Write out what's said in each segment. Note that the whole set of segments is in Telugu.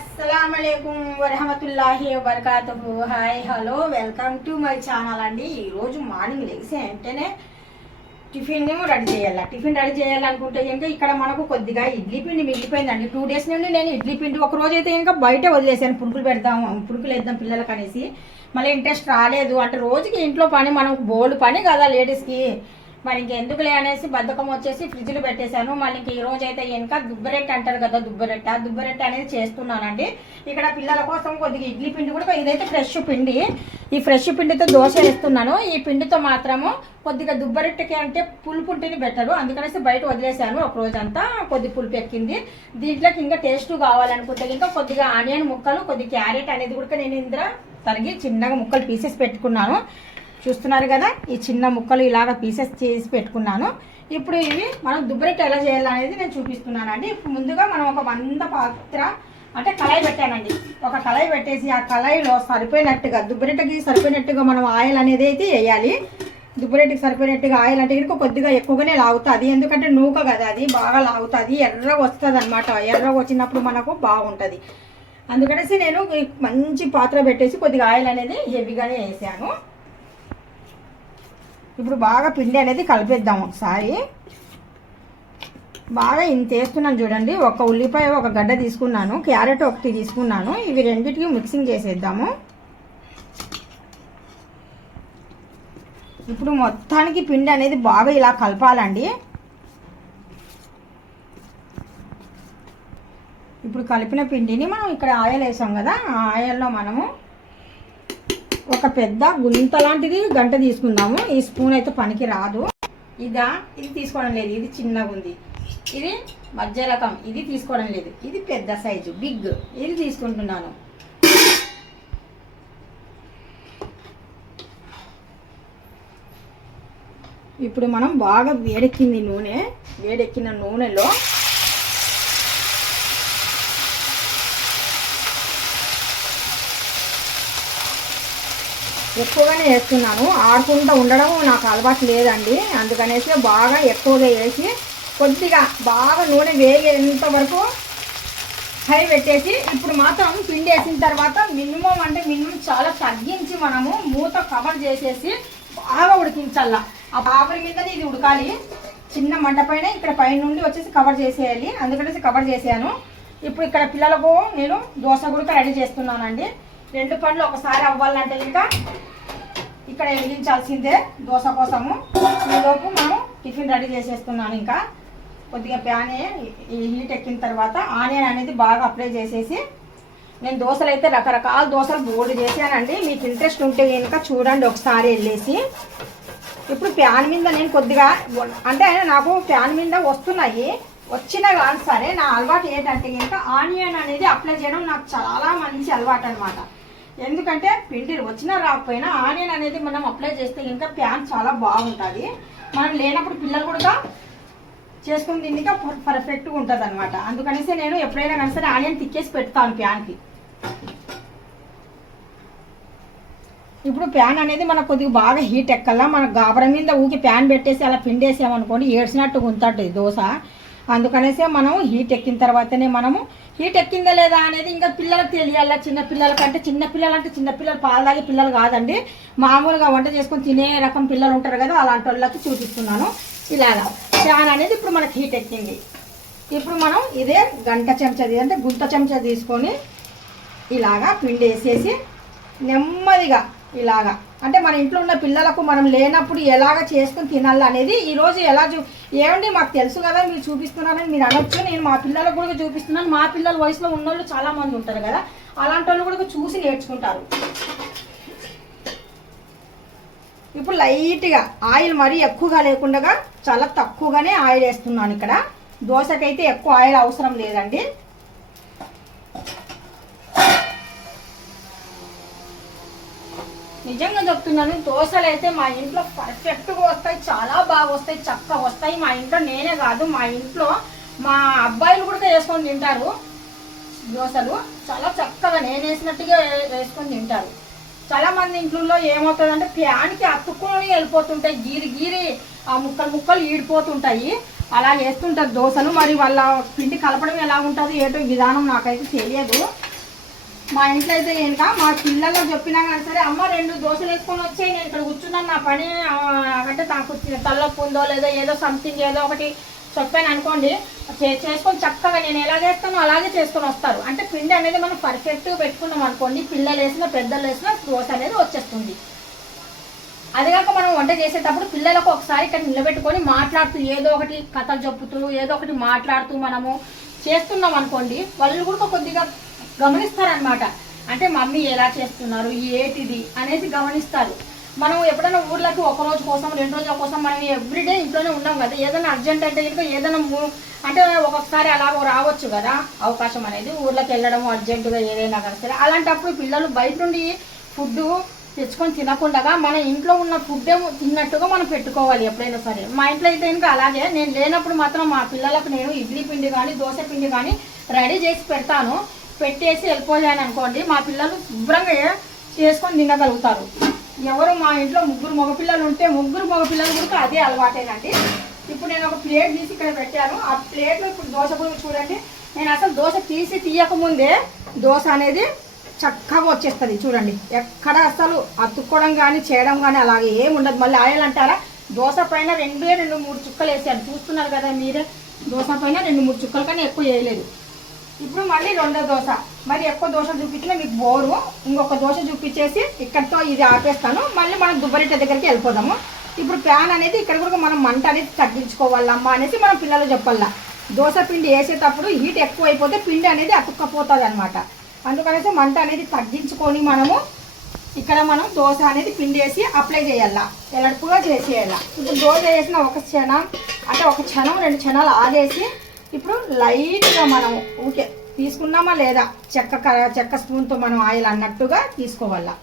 అస్సలాముఅలైకుం వరహమతుల్లాహి వబర్కాతుహు. Hi hello welcome to my channel అండి. ఈరోజు మార్నింగ్ లేచి వెంటనే టిఫిన్ రెడీ చేయాలనుకుంటే ఇంకా ఇక్కడ మనకు కొద్దిగా ఇడ్లీ పిండి మిగిలిపోయిందండి. 2 days నుండి నేను ఇడ్లీ పిండి ఒక రోజు అయితే ఇంకా బయట వదిలేసాను, పురుకులు వేద్దాం పిల్లలకి అనేసి. మళ్ళీ ఇంట్రెస్ట్ రాలేదు. అంటే రోజుకి ఇంట్లో పని మనకు బోల్డ్ పని కదా లేడీస్కి, మరి ఇంకెందుకులే అనేసి బద్ధకం వచ్చేసి ఫ్రిడ్జ్లో పెట్టేశాను. మళ్ళీ ఇంక ఈ రోజు అయితే ఇంకా దుబ్బరెట్టు అంటారు కదా, దుబ్బరెట్టు అనేది చేస్తున్నానండి. ఇక్కడ పిల్లల కోసం కొద్దిగా ఇడ్లీ పిండి కూడా, ఇదైతే ఫ్రెష్ పిండి, ఈ ఫ్రెష్ పిండితో దోశ వేస్తున్నాను. ఈ పిండితో మాత్రము కొద్దిగా దుబ్బరెట్టుకి అంటే పులుపు ఉంటేనే బెటరు, అందుకనేసి బయట వదిలేశాను. ఒక రోజంతా కొద్ది పులుపు ఎక్కింది. దీంట్లోకి ఇంకా టేస్ట్ కావాలనుకుంటే ఇంకా కొద్దిగా ఆనియన్ ముక్కలు, కొద్దిగా క్యారెట్ అనేది కూడా నేను ఇందులో తరిగి చిన్నగా ముక్కలు పీసెస్ పెట్టుకున్నాను. చూస్తున్నారు కదా, ఈ చిన్న ముక్కలు ఇలాగ పీసెస్ చేసి పెట్టుకున్నాను. ఇప్పుడు ఇవి మనం దుబ్బరెట్టు ఎలా చేయాలనేది నేను చూపిస్తున్నాను అండి. ఇప్పుడు ముందుగా మనం ఒక 100 పాత్ర అంటే కళాయి పెట్టానండి. ఒక కళాయి పెట్టేసి ఆ కళాయిలో సరిపోయినట్టుగా దుబ్బరెట్టుకి సరిపోయినట్టుగా మనం ఆయిల్ అనేది అయితే వేయాలి. దుబ్బరెట్టుకి సరిపోయినట్టుగా ఆయిల్ అంటే ఇంకా కొద్దిగా ఎక్కువగానే లాగుతుంది, ఎందుకంటే నూక కదా అది బాగా లాగుతుంది, ఎర్రగా వస్తుంది అనమాట. ఎర్రగా వచ్చినప్పుడు మనకు బాగుంటుంది. అందుకనేసి నేను మంచి పాత్ర పెట్టేసి కొద్దిగా ఆయిల్ అనేది హెవీగానే వేసాను. ఇప్పుడు బాగా పిండి అనేది కలిపేద్దాం ఒకసారి. బాగా ఇంత వేస్తున్నాను చూడండి. ఒక ఉల్లిపాయ ఒక గడ్డ తీసుకున్నాను, క్యారెట్ ఒకటి తీసుకున్నాను. ఇవి రెండింటికి మిక్సింగ్ చేసేద్దాము. ఇప్పుడు మొత్తానికి పిండి అనేది బాగా ఇలా కలపాలండి. ఇప్పుడు కలిపిన పిండిని మనం ఇక్కడ ఆయిల్ వేసాం కదా, ఆ ఆయిల్లో మనము ఒక పెద్ద గుంత లాంటిది గంట తీసుకుందాము. ఈ స్పూన్ అయితే పనికి రాదు. ఇది తీసుకోవడం లేదు, ఇది చిన్నగా ఉంది. ఇది మధ్య రకం, ఇది తీసుకోవడం లేదు. ఇది పెద్ద సైజు బిగ్, ఇది తీసుకుంటున్నాను. ఇప్పుడు మనం బాగా వేడెక్కిన నూనెలో ఎక్కువగానే వేస్తున్నాను. ఆడుకుంటూ ఉండడం నాకు అలవాటు లేదండి, అందుకనేసి బాగా ఎక్కువగా వేసి కొద్దిగా బాగా నూనె వేగేంత వరకు హై పెట్టేసి, ఇప్పుడు మాత్రం పిండి వేసిన తర్వాత మినిమం చాలా తగ్గించి మనము మూత కవర్ చేసేసి బాగా ఉడికించాల. ఆ ఆవిరి మీదనే ఇది ఉడకాలి. చిన్న మంట పైన ఇక్కడ పైన నుండి వచ్చేసి కవర్ చేసేయాలి, అందుకనేసి కవర్ చేసాను. ఇప్పుడు ఇక్కడ పిల్లలకు నేను దోశ కూడా రెడీ చేస్తున్నానండి. 2 పనులు ఒకసారి అవ్వాలంటే ఇంకా ఇక్కడ వెలిగించాల్సిందే దోశ కోసము. ఈలోపు మనం టిఫిన్ రెడీ చేసేస్తున్నాను. ఇంకా కొద్దిగా ప్యాన్ హీట్ ఎక్కిన తర్వాత ఆనియన్ అనేది బాగా అప్లై చేసేసి, నేను దోశలు అయితే రకరకాల దోశలు బోల్డ్ చేశానండి. మీకు ఇంట్రెస్ట్ ఉంటే కనుక చూడండి ఒకసారి వెళ్ళేసి. ఇప్పుడు ప్యాన్ మీద నేను కొద్దిగా అంటే నాకు ప్యాన్ మీద వస్తున్నాయి, వచ్చినా కానీ సరే నా అలవాటు ఏంటంటే కనుక ఆనియన్ అనేది అప్లై చేయడం నాకు చాలా మంచి అలవాటు అనమాట. ఎందుకంటే పిండి వచ్చినా రాకపోయినా ఆనియన్ అనేది మనం అప్లై చేస్తే ఇంకా ప్యాన్ చాలా బాగుంటుంది. మనం లేనప్పుడు పిల్లలు కూడా చేసుకుని తిండిగా పర్ఫెక్ట్గా ఉంటుంది అనమాట. అందుకనేసి నేను ఎప్పుడైనా కానీ సరే ఆనియన్ తిక్కేసి పెడతాను ప్యాన్కి. ఇప్పుడు ప్యాన్ అనేది మనకు కొద్దిగా బాగా హీట్ ఎక్కల్లా. మన గాబరం మీద ఊకి ప్యాన్ పెట్టేసి అలా పిండి వేసామనుకోండి ఏడ్చినట్టుగా ఉంటుంది దోశ. అందుకనేసే మనం హీట్ ఎక్కిన తర్వాతనే మనము హీట్ ఎక్కిందా లేదా అనేది ఇంకా పిల్లలకు తెలియాల. చిన్నపిల్లలు పాలు తాగే పిల్లలు కాదండి, మామూలుగా వంట చేసుకొని తినే రకం పిల్లలు ఉంటారు కదా, అలాంటి వాళ్ళకి చూపిస్తున్నాను. ఇలాగా ప్యాన్ అనేది ఇప్పుడు మనకి హీట్ ఎక్కింది. ఇప్పుడు మనం ఇదే గుంత చెంచా తీసుకొని ఇలాగా పిండి వేసేసి నెమ్మదిగా ఇలాగా, అంటే మన ఇంట్లో ఉన్న పిల్లలకు మనం లేనప్పుడు ఎలాగ చేసుకుని తినాలి అనేది ఈరోజు ఏమండి మాకు తెలుసు కదా మీరు చూపిస్తున్నారని మీరు అనొచ్చు. నేను మా పిల్లలకు కూడా చూపిస్తున్నాను. మా పిల్లల వయసులో ఉన్నోళ్ళు చాలా మంది ఉంటారు కదా, అలాంటి వాళ్ళు కూడా చూసి నేర్చుకుంటారు. ఇప్పుడు లైట్గా ఆయిల్ మరీ ఎక్కువగా లేకుండా చాలా తక్కువగానే ఆయిల్ వేస్తున్నాను. ఇక్కడ దోశకైతే ఎక్కువ ఆయిల్ అవసరం లేదండి. నిజంగా చెప్తున్నాను, దోశలు అయితే మా ఇంట్లో పర్ఫెక్ట్గా వస్తాయి, చాలా బాగా వస్తాయి, చక్కగా వస్తాయి. మా ఇంట్లో నేనే కాదు, మా ఇంట్లో మా అబ్బాయిలు కూడా వేసుకొని తింటారు. దోశలు చాలా చక్కగా నేను వేసినట్టుగా వేసుకొని తింటారు. చాలామంది ఇంట్లో ఏమవుతుందంటే ప్యాన్కి అతుక్కొని వెళ్ళిపోతుంటాయి, గీరి ఆ ముక్కలు ఈడిపోతుంటాయి. అలా వేస్తుంటారు దోశలు. మరి వాళ్ళ పిండి కలపడం ఎలా ఉంటుంది ఏటో విధానం నాకైతే తెలియదు. మా ఇంట్లో అయితే ఇంకా మా పిల్లలకు చెప్పినా కానీ సరే, అమ్మ 2 దోశలు వేసుకొని వచ్చాయి, నేను ఇక్కడ కూర్చున్నాను, నా పని అంటే నాకు తలనొప్పి ఉందో లేదో ఏదో సంథింగ్ ఏదో ఒకటి చెప్పాను అనుకోండి, చేసుకొని చక్కగా నేను ఎలా చేస్తానో అలాగే చేసుకొని వస్తారు. అంటే పిండి అనేది మనం పర్ఫెక్ట్గా పెట్టుకున్నాం అనుకోండి, పిల్లలు వేసిన పెద్దలు వేసిన దోశ అనేది వచ్చేస్తుంది. అదిగాక మనం వంట చేసేటప్పుడు పిల్లలకు ఒకసారి ఇక్కడ నిలబెట్టుకొని మాట్లాడుతూ ఏదో ఒకటి కథలు చెప్పుతూ ఏదో ఒకటి మాట్లాడుతూ మనము చేస్తున్నాం అనుకోండి, వాళ్ళు కూడా కొద్దిగా గమనిస్తారనమాట. అంటే మమ్మీ ఎలా చేస్తున్నారు ఏటిది అనేది గమనిస్తారు. మనం ఎప్పుడైనా ఊర్లకి 1 రోజు కోసం 2 రోజుల కోసం మనం ఎవ్రీడే ఇంట్లోనే ఉన్నాం కదా, ఏదైనా అర్జెంట్ అంటే ఇంకా ఏదైనా అంటే ఒక్కొక్కసారి అలా రావచ్చు కదా అవకాశం అనేది, ఊర్లోకి వెళ్ళడం అర్జెంటుగా ఏదైనా కానీ సరే. అలాంటప్పుడు పిల్లలు బయట నుండి ఫుడ్ తెచ్చుకొని తినకుండా మన ఇంట్లో ఉన్న ఫుడ్ తిన్నట్టుగా మనం పెట్టుకోవాలి ఎప్పుడైనా సరే. మా ఇంట్లో అయితే ఇంకా అలాగే, నేను లేనప్పుడు మాత్రం మా పిల్లలకు నేను ఇడ్లీ పిండి కానీ దోశ పిండి కానీ రెడీ చేసి పెడతాను. పెట్టేసి వెళ్ళిపోయాను అనుకోండి, మా పిల్లలు శుభ్రంగా చేసుకొని తినగలుగుతారు. ఎవరు మా ఇంట్లో 3 మగపిల్లలు ఉంటే 3 మగపిల్లలు కూడా అదే అలవాటేనండి. ఇప్పుడు నేను ఒక ప్లేట్ తీసి ఇక్కడ పెట్టాను. ఆ ప్లేట్లో ఇప్పుడు దోశ కూడా చూడండి, నేను అసలు దోశ తీయకముందే దోశ అనేది చక్కగా వచ్చేస్తుంది చూడండి. ఎక్కడ అసలు అతుక్కోవడం కానీ చేయడం కానీ అలాగే ఏమి ఉండదు. మళ్ళీ ఆయిల్ అంటారా, దోశ పైన 2-3 చుక్కలు వేసాను, చూస్తున్నారు కదా మీరే. దోశ పైన 2-3 చుక్కలు కానీ ఎక్కువ వేయలేదు. ఇప్పుడు మళ్ళీ 2వ దోశ, మరి ఎక్కువ దోశ చూపించినా మీకు బోరు, ఇంకొక దోశ చూపించేసి ఇక్కడితో ఇది ఆపేస్తాను. మళ్ళీ మనం దుబ్బరిట దగ్గరికి వెళ్ళిపోదాము. ఇప్పుడు ప్యాన్ అనేది ఇక్కడ కూడా మనం మంట అనేది తగ్గించుకోవాలమ్మా అనేసి మనం పిల్లలు చెప్పాల. దోశ పిండి వేసేటప్పుడు హీట్ ఎక్కువ అయిపోతే పిండి అనేది అతుక్కపోతుంది అనమాట. అందుకనేసి మంట అనేది తగ్గించుకొని మనము ఇక్కడ మనం దోశ అనేది పిండి వేసి అప్లై చేయాల, ఎలడుపుగా చేసేయాల. ఇప్పుడు దోశ వేసిన ఒక క్షణం 2 క్షణాలు ఆగేసి ఇప్పుడు లైట్గా మనం ఊకే తీసుకున్నామా లేదా చెక్క స్పూన్తో మనం ఆయిల్ అన్నట్టుగా తీసుకోవాలా.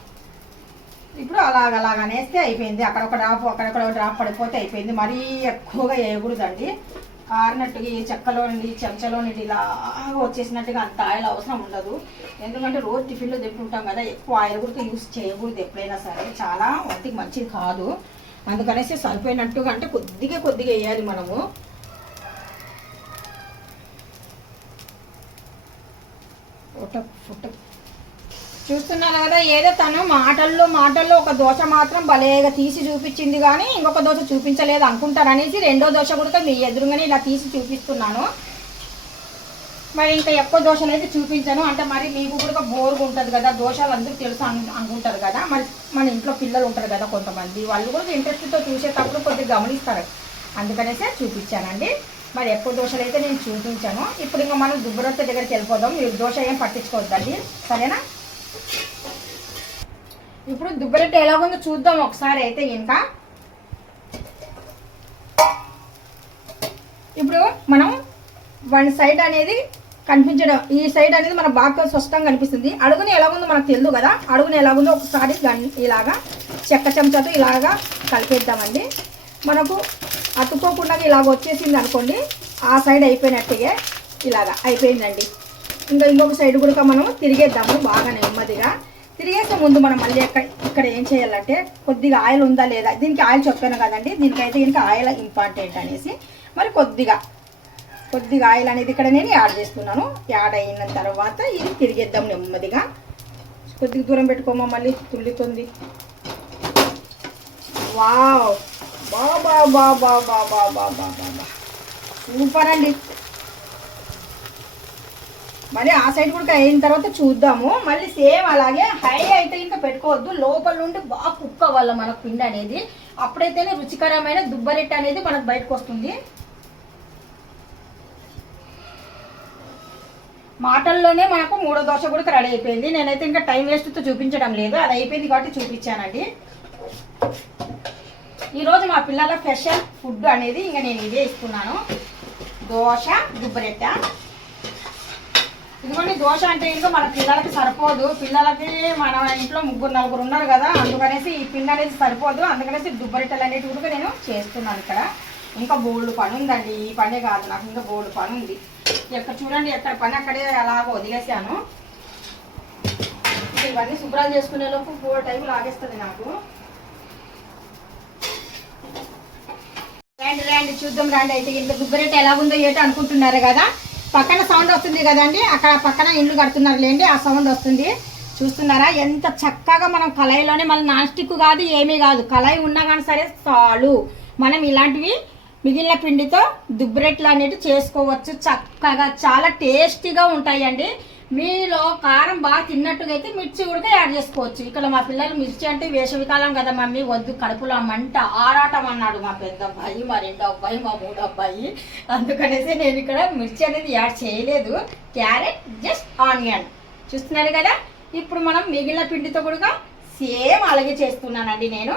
ఇప్పుడు అలాగ అనేస్తే అయిపోయింది. అక్కడొక డ్రాప్ పడిపోతే అయిపోయింది. మరీ ఎక్కువగా వేయకూడదండి, కారినట్టుగా ఈ చెంచాలో నుండి ఇలా వచ్చేసినట్టుగా అంత ఆయిల్ అవసరం ఉండదు. ఎందుకంటే రోజు టిఫిన్లో తింటుంటాం కదా, ఎక్కువ ఆయిల్ కూడా యూస్ చేయకూడదు ఎప్పుడైనా సరే, చాలా ఒంటికి మంచిది కాదు. అందుకనేసి సరిపోయినట్టుగా అంటే కొద్దిగా వేయాలి మనము. చూస్తున్నారు కదా, ఏదో తను మాటల్లో ఒక దోశ మాత్రం భలేగా తీసి చూపించింది కానీ ఇంకొక దోశ చూపించలేదు అనుకుంటారు అనేసి 2వ దోశ కూడా మీ ఎదురుగానే ఇలా తీసి చూపిస్తున్నాను. మరి ఇంకా ఎక్కువ దోశలు అయితే చూపించాను, అంటే మరి మీకు కూడా బోరుగా ఉంటుంది కదా, దోశలు అందరూ తెలుసు అనుకుంటారు కదా. మరి మన ఇంట్లో పిల్లలు ఉంటారు కదా కొంతమంది, వాళ్ళు కూడా ఇంట్రెస్ట్తో చూసేటప్పుడు కొద్దిగా గమనిస్తారు, అందుకనేసే చూపించానండి. మరి ఎక్కువ దోశలు అయితే నేను చూపించాను. ఇప్పుడు ఇంకా మనం దుబ్బరొట్టె దగ్గరికి వెళ్ళిపోదాం. మీరు దోశ ఏం పట్టించుకోవద్దండి, సరేనా? ఇప్పుడు దుబ్బరొట్టె ఎలాగుందో చూద్దాం ఒకసారి అయితే. ఇంకా ఇప్పుడు మనం 1 సైడ్ అనేది కనిపించడం, ఈ సైడ్ అనేది మన బాగా స్పష్టంగా కనిపిస్తుంది. అడుగుని ఎలాగుందో మనకు తెలియదు కదా, అడుగుని ఎలాగుందో ఒకసారి ఇలాగా చెక్క చెంచాతో ఇలాగా కలిపేద్దామండి. మనకు అతుక్కోకుండా ఇలాగ వచ్చేసింది అనుకోండి, ఆ సైడ్ అయిపోయినట్టుగా ఇలాగా అయిపోయిందండి. ఇంకొక సైడ్ కూడా మనం తిరిగేద్దాము బాగా నెమ్మదిగా. తిరిగేసే ముందు మనం మళ్ళీ ఇక్కడ ఏం చేయాలంటే కొద్దిగా ఆయిల్ ఉందా లేదా, దీనికి ఆయిల్ చెప్పాను కదండి, దీనికైతే ఇంకా ఆయిల్ ఇంపార్టెంట్ అనేసి మరి కొద్దిగా ఆయిల్ అనేది ఇక్కడ నేను యాడ్ చేస్తున్నాను. యాడ్ అయిన తర్వాత ఇది తిరిగేద్దాం నెమ్మదిగా. కొద్దిగా దూరం పెట్టుకోమా, మళ్ళీ తుల్లుతుంది. వావ్, బాబా సూపర్ అండి. మళ్ళీ ఆ సైడ్ కూడా అయిన తర్వాత చూద్దాము. మళ్ళీ సేమ్ అలాగే హై అయితే ఇంకా పెట్టుకోవద్దు, లోపల నుండి బాగా కుక్ అవ్వాలి మనకు పిండి అనేది, అప్పుడైతేనే రుచికరమైన దుబ్బరొట్టె అనేది మనకు బయటకు వస్తుంది. మాటల్లోనే మనకు 3వ దోశ కూడా రెడీ అయిపోయింది. నేనైతే ఇంకా టైం వేస్ట్తో చూపించడం లేదు, అది అయిపోయింది కాబట్టి చూపించానండి. ఈరోజు మా పిల్లల స్పెషల్ ఫుడ్ అనేది ఇంకా నేను ఇదే ఇస్తున్నాను, దోశ దుబ్బరొట్టె. ఇదిగోండి, దోశ అంటే ఇంకా మన పిల్లలకి సరిపోదు, పిల్లలకి మన ఇంట్లో 3-4 ఉన్నారు కదా, అందుకనేసి ఈ పిండి అనేది సరిపోదు. అందుకనేసి దుబ్బరొట్టెలు అనేవి కూడా నేను చేస్తున్నాను. ఇక్కడ ఇంకా బోల్డ్ పని ఉందండి, ఈ పనే కాదు నాకు, ఇంకా బోల్డ్ పని ఉంది. ఎక్కడ చూడండి, ఎక్కడ పని అక్కడే అలాగ వదిలేసాను. ఇవన్నీ శుభ్రం చేసుకునే లోపు 4 టైంలు ఆగేస్తుంది నాకు. రండి చూద్దాం రండి. అయితే ఇంకా దుబ్బరొట్టె ఎలా ఉందో ఏంటో అనుకుంటున్నారు కదా, పక్కన సౌండ్ వస్తుంది కదండి, అక్కడ పక్కన ఇల్లు కడుతున్నారు లేండి, ఆ సౌండ్ వస్తుంది. చూస్తున్నారా ఎంత చక్కగా మనం కళాయిలోనే, మళ్ళీ నాన్ స్టిక్ కాదు ఏమీ కాదు, కళాయి ఉన్నా కానీ సరే చాలు. మనం ఇలాంటివి మిగిలిన పిండితో దుబ్బరెట్లు అనేవి చేసుకోవచ్చు చక్కగా, చాలా టేస్టీగా ఉంటాయండి. మీలో కారం బాగా తిన్నట్టుగా అయితే మిర్చి కూడా యాడ్ చేసుకోవచ్చు. ఇక్కడ మా పిల్లలు మిర్చి అంటే వేసవికాలం కదా మమ్మీ వద్దు, కడుపులో మంట ఆరాటం అన్నాడు మా పెద్ద అబ్బాయి, మా రెండో అబ్బాయి, మా మూడో అబ్బాయి. అందుకనేసి నేను ఇక్కడ మిర్చి అనేది యాడ్ చేయలేదు, క్యారెట్ జస్ట్ ఆనియన్. చూస్తున్నారు కదా. ఇప్పుడు మనం మిగిలిన పిండితో కూడా సేమ్ అలాగే చేస్తున్నానండి నేను.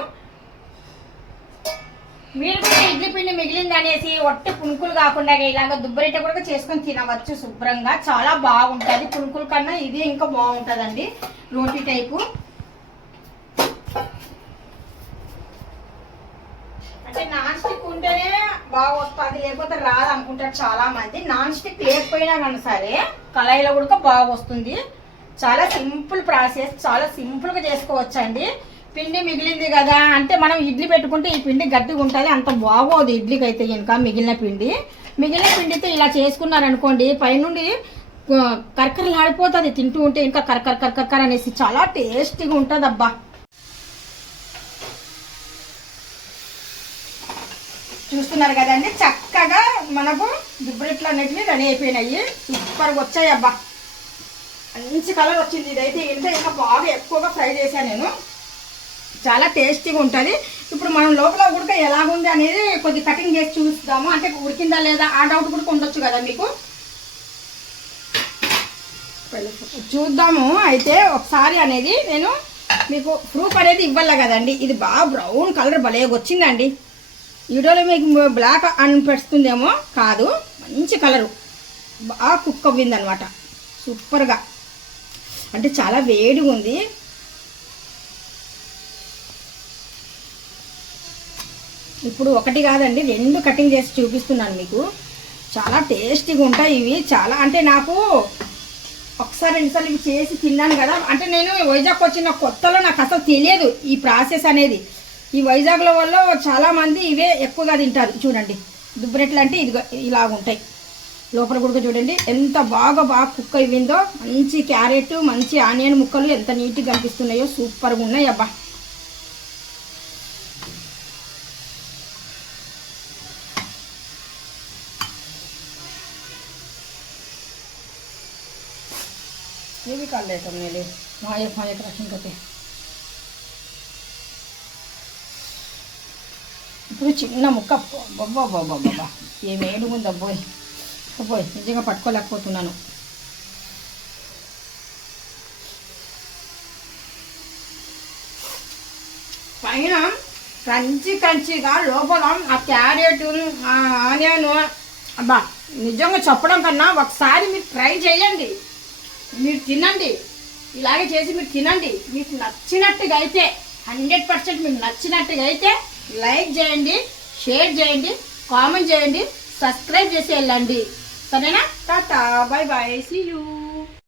మీరు కూడా ఇడ్లీ పిండి మిగిలింది అనేసి ఒట్టి పునుకులు కాకుండా ఇలాగ దుబ్బరెట్ట కూడా చేసుకొని తినవచ్చు శుభ్రంగా, చాలా బాగుంటుంది. పునుకుల కన్నా ఇది ఇంకా బాగుంటుందండి, రోటీ టైపు. అంటే నాన్ స్టిక్ ఉంటేనే బాగా వస్తుంది, లేకపోతే రాదు అనుకుంటారు చాలా మంది. నాన్ స్టిక్ లేకపోయినా కానీ సరే కళాయిలో కూడా బాగా వస్తుంది. చాలా సింపుల్ ప్రాసెస్, చాలా సింపుల్గా చేసుకోవచ్చండి. పిండి మిగిలింది కదా అంటే మనం ఇడ్లీ పెట్టుకుంటే ఈ పిండి గట్టిగా ఉంటుంది, అంత బాగోదు ఇడ్లీకి అయితే. ఇంకా మిగిలిన పిండితో ఇలా చేసుకున్నారనుకోండి పైనుండి కరకరలు ఆడిపోతుంది, తింటూ ఉంటే ఇంకా కరకర అనేసి చాలా టేస్టీగా ఉంటుంది అబ్బా. చూస్తున్నారు కదండి, చక్కగా మనకు దుబ్బరెట్లు అనేటివి రెడీ అయిపోయినాయి, సూపర్గా వచ్చాయి అబ్బా. మంచి కలర్ వచ్చింది. ఇదైతే ఇంకా బాగా ఎక్కువగా ఫ్రై చేశాను నేను, చాలా టేస్టీగా ఉంటుంది. ఇప్పుడు మనం లోపల ఉడక ఎలాగుంది అనేది కొద్ది కటింగ్ చేసి చూస్తాము, అంటే ఉడికిందా లేదా ఆ డౌట్ కూడా ఉండొచ్చు కదా మీకు. చూద్దాము అయితే ఒకసారి అనేది. నేను మీకు ప్రూఫ్ అనేది ఇవ్వాలి కదండి. ఇది బాగా బ్రౌన్ కలర్ భలే వచ్చిందండి. వీడియోలో మీకు బ్లాక్ అనిపిస్తుందేమో, కాదు మంచి కలరు, బాగా కుక్ అవ్వింది అనమాట సూపర్గా. అంటే చాలా వేడిగా ఉంది. ఇప్పుడు ఒకటి కాదండి 2 కటింగ్ చేసి చూపిస్తున్నాను మీకు. చాలా టేస్టీగా ఉంటాయి ఇవి. చాలా అంటే నాకు ఒకసారి 2 సార్లు ఇవి చేసి తిన్నాను కదా. అంటే నేను వైజాగ్ వచ్చిన కొత్తలో నాకు అసలు తెలియదు ఈ ప్రాసెస్ అనేది. ఈ వైజాగ్లో వల్ల చాలామంది ఇవే ఎక్కువగా తింటారు. చూడండి దుబ్బరెట్లు అంటే ఇది ఇలాగుంటాయి. లోపల కూడా చూడండి ఎంత బాగా కుక్ అయ్యిందో. మంచి క్యారెట్, మంచి ఆనియన్ ముక్కలు ఎంత నీట్గా కనిపిస్తున్నాయో, సూపర్గా ఉన్నాయి అబ్బా. ये भी कर लेते मेरे वहाँ एक रखने करते. ఇప్పుడు చిన్న ముక్క బాబా ఏం ఏడుగుంది అబ్బోయ్ నిజంగా పట్టుకోలేకపోతున్నాను. పైన కంచిగా లోపల ఆ క్యారెట్, ఆ ఆనియన్ అబ్బా నిజంగా చెప్పడం కన్నా ఒకసారి మీరు ట్రై చేయండి, మీరు తినండి. ఇలాగే చేసి మీరు తినండి. మీకు నచ్చినట్టుగా అయితే 100% మీకు నచ్చినట్టుగా అయితే లైక్ చేయండి, షేర్ చేయండి, కామెంట్ చేయండి, సబ్స్క్రైబ్ చేసి వెళ్ళండి. సరేనా? టాటా, బై బై, సీ యూ.